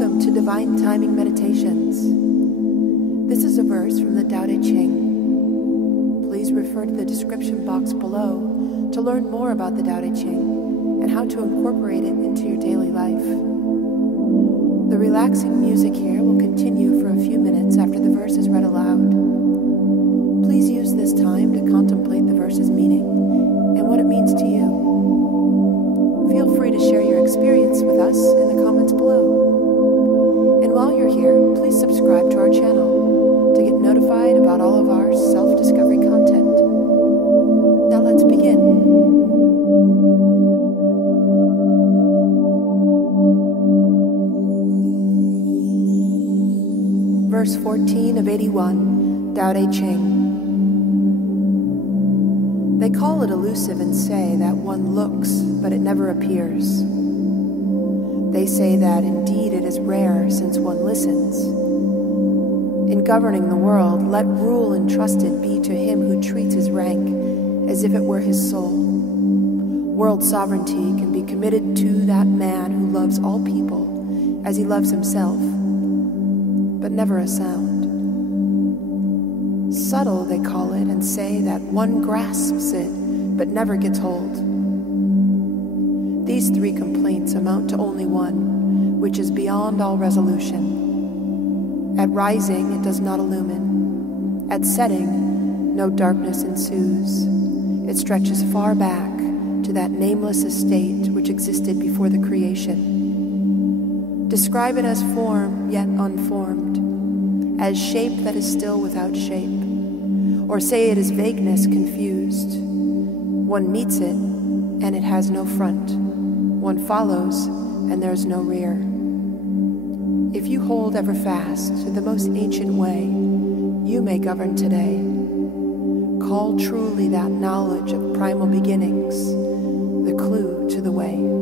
Welcome to Divine Timing Meditations. This is a verse from the Tao Te Ching. Please refer to the description box below to learn more about the Tao Te Ching and how to incorporate it into your daily life. The relaxing music here will continue for a few minutes after the verse is read aloud. Please use this time to contemplate the verse's meaning and what it means to you. Feel free to share your experience with us in the comments below. And while you're here, please subscribe to our channel to get notified about all of our self-discovery content. Now let's begin. Verse 14 of 81, Tao Te Ching. They call it elusive and say that one looks, but it never appears. They say that indeed it is rare since one listens. In governing the world, let rule entrusted be to him who treats his rank as if it were his soul. World sovereignty can be committed to that man who loves all people as he loves himself, but never a sound. Subtle, they call it, and say that one grasps it, but never gets hold. These three complaints amount to only one, which is beyond all resolution. At rising, it does not illumine. At setting, no darkness ensues. It stretches far back to that nameless estate which existed before the creation. Describe it as form, yet unformed, as shape that is still without shape, or say it is vagueness confused. One meets it, and it has no front. One follows, and there is no rear. If you hold ever fast to the most ancient way, you may govern today. Call truly that knowledge of primal beginnings, the clue to the way.